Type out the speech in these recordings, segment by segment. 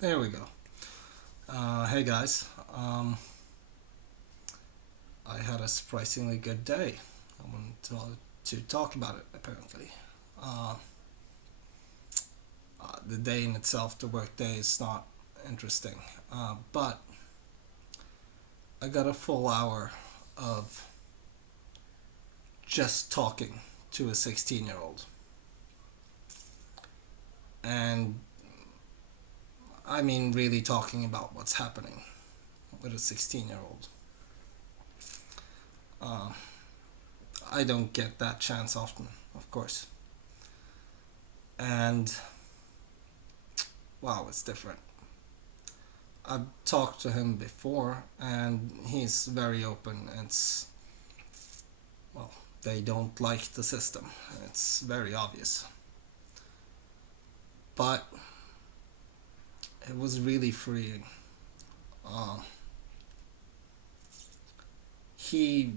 There we go. Hey guys, I had a surprisingly good day. I wanted to talk about it apparently. Uh, the day in itself, the work day, is not interesting. But I got a full hour of just talking to a 16-year-old. And I mean, really talking about what's happening with a 16-year-old. Uh, I don't get that chance often, of course. And wow, it's different. I've talked to him before, and he's very open. It's well, they don't like the system. It's very obvious. But it was really freeing. Uh,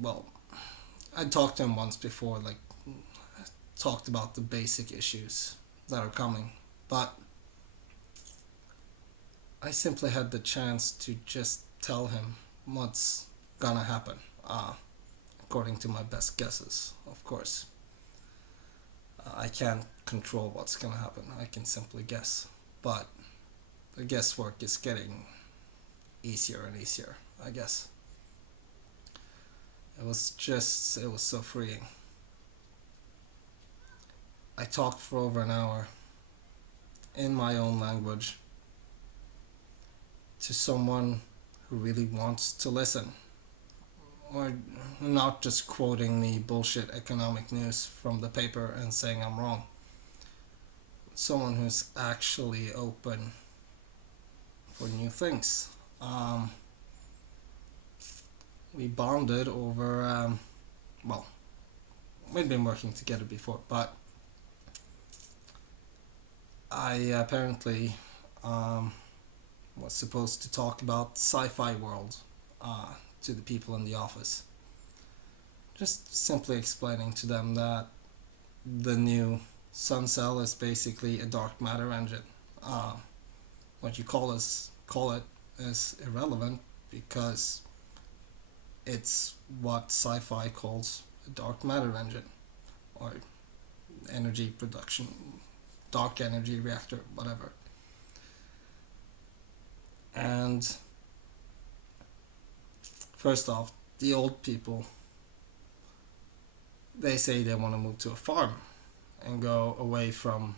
well, I talked to him once before, like talked about the basic issues that are coming, but I simply had the chance to just tell him what's gonna happen, according to my best guesses, of course. I can't control what's gonna happen. I can simply guess, but the guesswork is getting easier and easier, I guess. It was so freeing. I talked for over an hour in my own language to someone who really wants to listen, or not just quoting me bullshit economic news from the paper and saying I'm wrong. Someone who's actually open for new things. Um, we bonded over, well, we'd been working together before, but I apparently was supposed to talk about sci-fi world to the people in the office. Just simply explaining to them that the new Sun Cell is basically a dark matter engine. Uh, what you call it is irrelevant because it's what sci-fi calls a dark matter engine or energy production, dark energy reactor, whatever. And first off, the old people, they say they want to move to a farm and go away from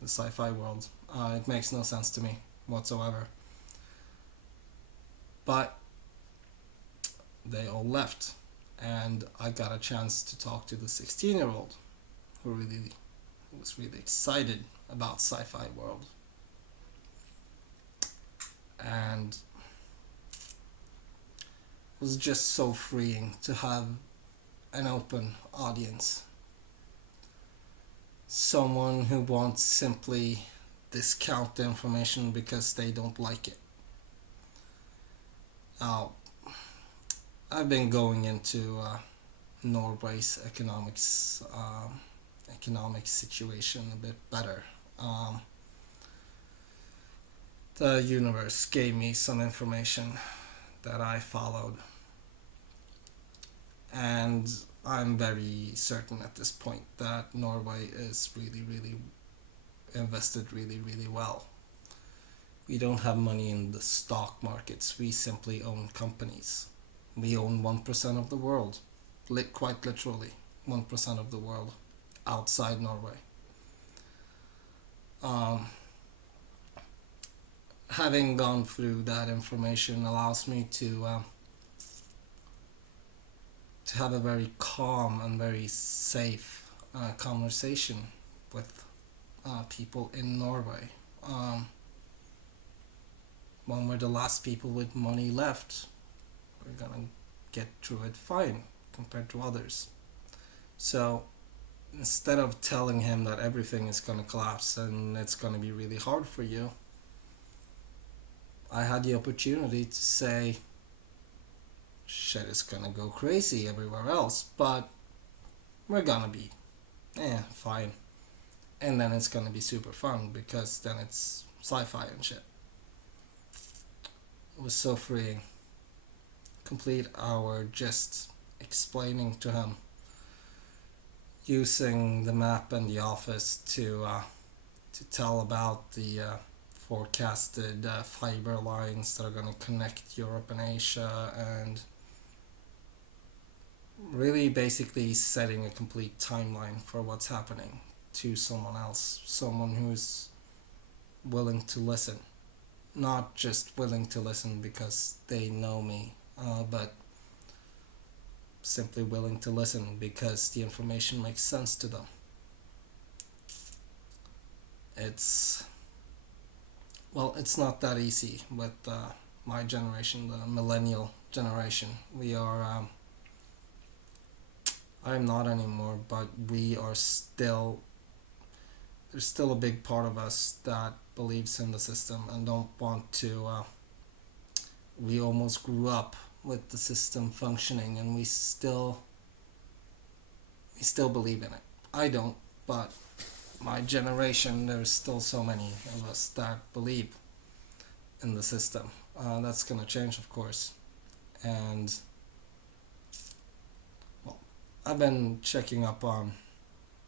the sci-fi world. It makes no sense to me whatsoever. But they all left, and I got a chance to talk to the 16-year-old who was really excited about sci-fi world, and it was just so freeing to have an open audience. Someone who won't simply discount the information because they don't like it. Now, I've been going into Norway's economic situation a bit better. The universe gave me some information that I followed, and I'm very certain at this point that Norway is really, really invested really, really well. We don't have money in the stock markets. We simply own companies. We own 1% of the world, quite literally 1% of the world outside Norway. Um, Having gone through that information allows me to have a very calm and very safe conversation with people in Norway. Um, when we're the last people with money left, we're gonna get through it fine compared to others. So instead of telling him that everything is gonna collapse and it's gonna be really hard for you, I had the opportunity to say shit is gonna go crazy everywhere else, but we're gonna be fine. And then it's gonna be super fun because then it's sci-fi and shit. It was so freeing. Complete hour just explaining to him, using the map in the office to tell about the forecasted fiber lines that are going to connect Europe and Asia, and really basically setting a complete timeline for what's happening to someone else, someone who's willing to listen. Not just willing to listen because they know me, but simply willing to listen because the information makes sense to them. It's it's not that easy with my generation, the millennial generation. We are. I'm not anymore, but we are still. There's still a big part of us that believes in the system and don't want to. We almost grew up with the system functioning, and we still believe in it. I don't, but my generation, there's still so many of us that believe in the system. That's gonna change, of course. And well, I've been checking up on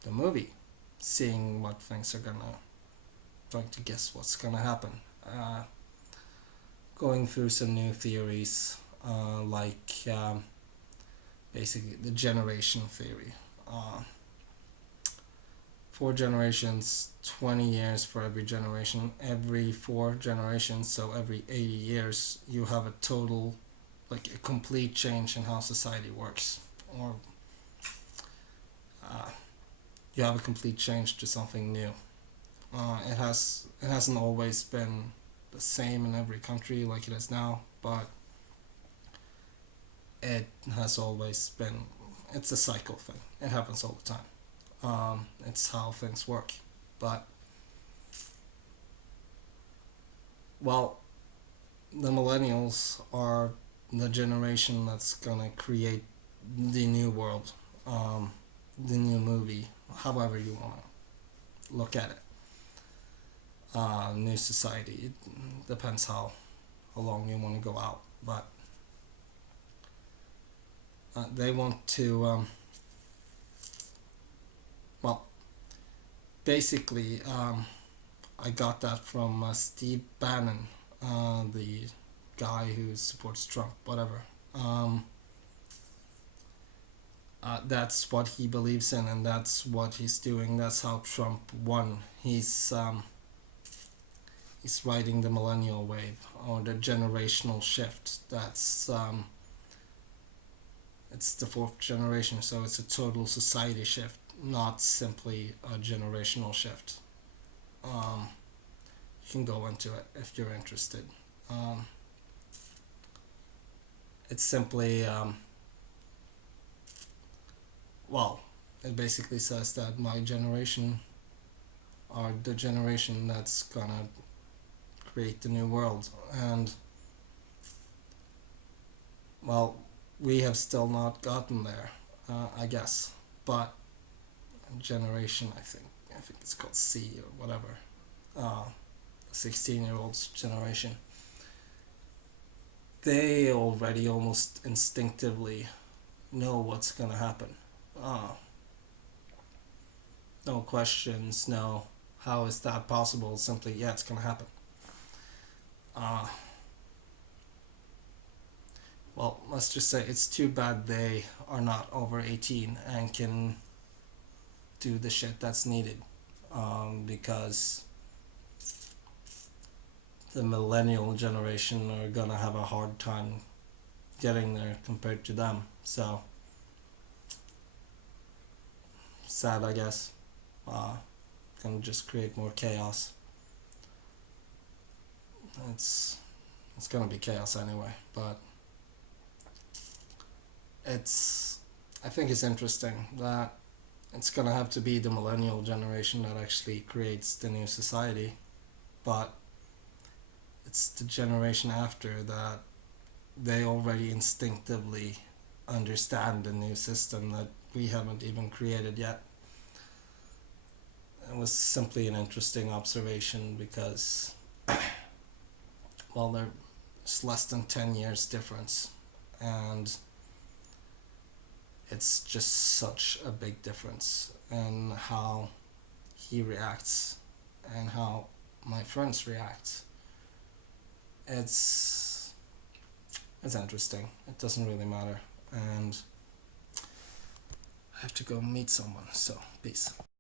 the movie, seeing what things are trying to guess what's gonna happen. Going through some new theories, like basically the generation theory. Uh, 4 generations, 20 years for every generation. Every 4 generations, so every 80 years, you have a total, like a complete change in how society works. Or uh, you have a complete change to something new. It hasn't always been the same in every country like it is now, but it has always been. It's a cycle thing. It happens all the time. It's how things work. But well, the millennials are the generation that's gonna create the new world, the new movie, however you want to look at it. New society. It depends how long you want to go out, but they want to. Well, basically, I got that from Steve Bannon, the guy who supports Trump, whatever. That's what he believes in, and that's what he's doing. That's how Trump won. He's riding the millennial wave or the generational shift. It's the fourth generation, so it's a total society shift, not simply a generational shift. Um, you can go into it if you're interested. Um, it's simply well, it basically says that my generation are the generation that's gonna create the new world, and well, we have still not gotten there, I guess. But generation, I think it's called C or whatever, the 16-year-olds generation. They already almost instinctively know what's gonna happen. Uh, no questions, no how is that possible? Simply, yeah, it's gonna happen. Uh, well, let's just say it's too bad they are not over 18 and can do the shit that's needed, because the millennial generation are gonna have a hard time getting there compared to them. So sad, I guess. Uh, can just create more chaos. It's it's gonna be chaos anyway, but it's I think it's interesting that it's gonna have to be the millennial generation that actually creates the new society, but it's the generation after that they already instinctively understand the new system that we haven't even created yet. It was simply an interesting observation because, well, It's less than 10 years difference, and it's just such a big difference in how he reacts and how my friends react. It's it's interesting. It doesn't really matter, and I have to go meet someone. So peace.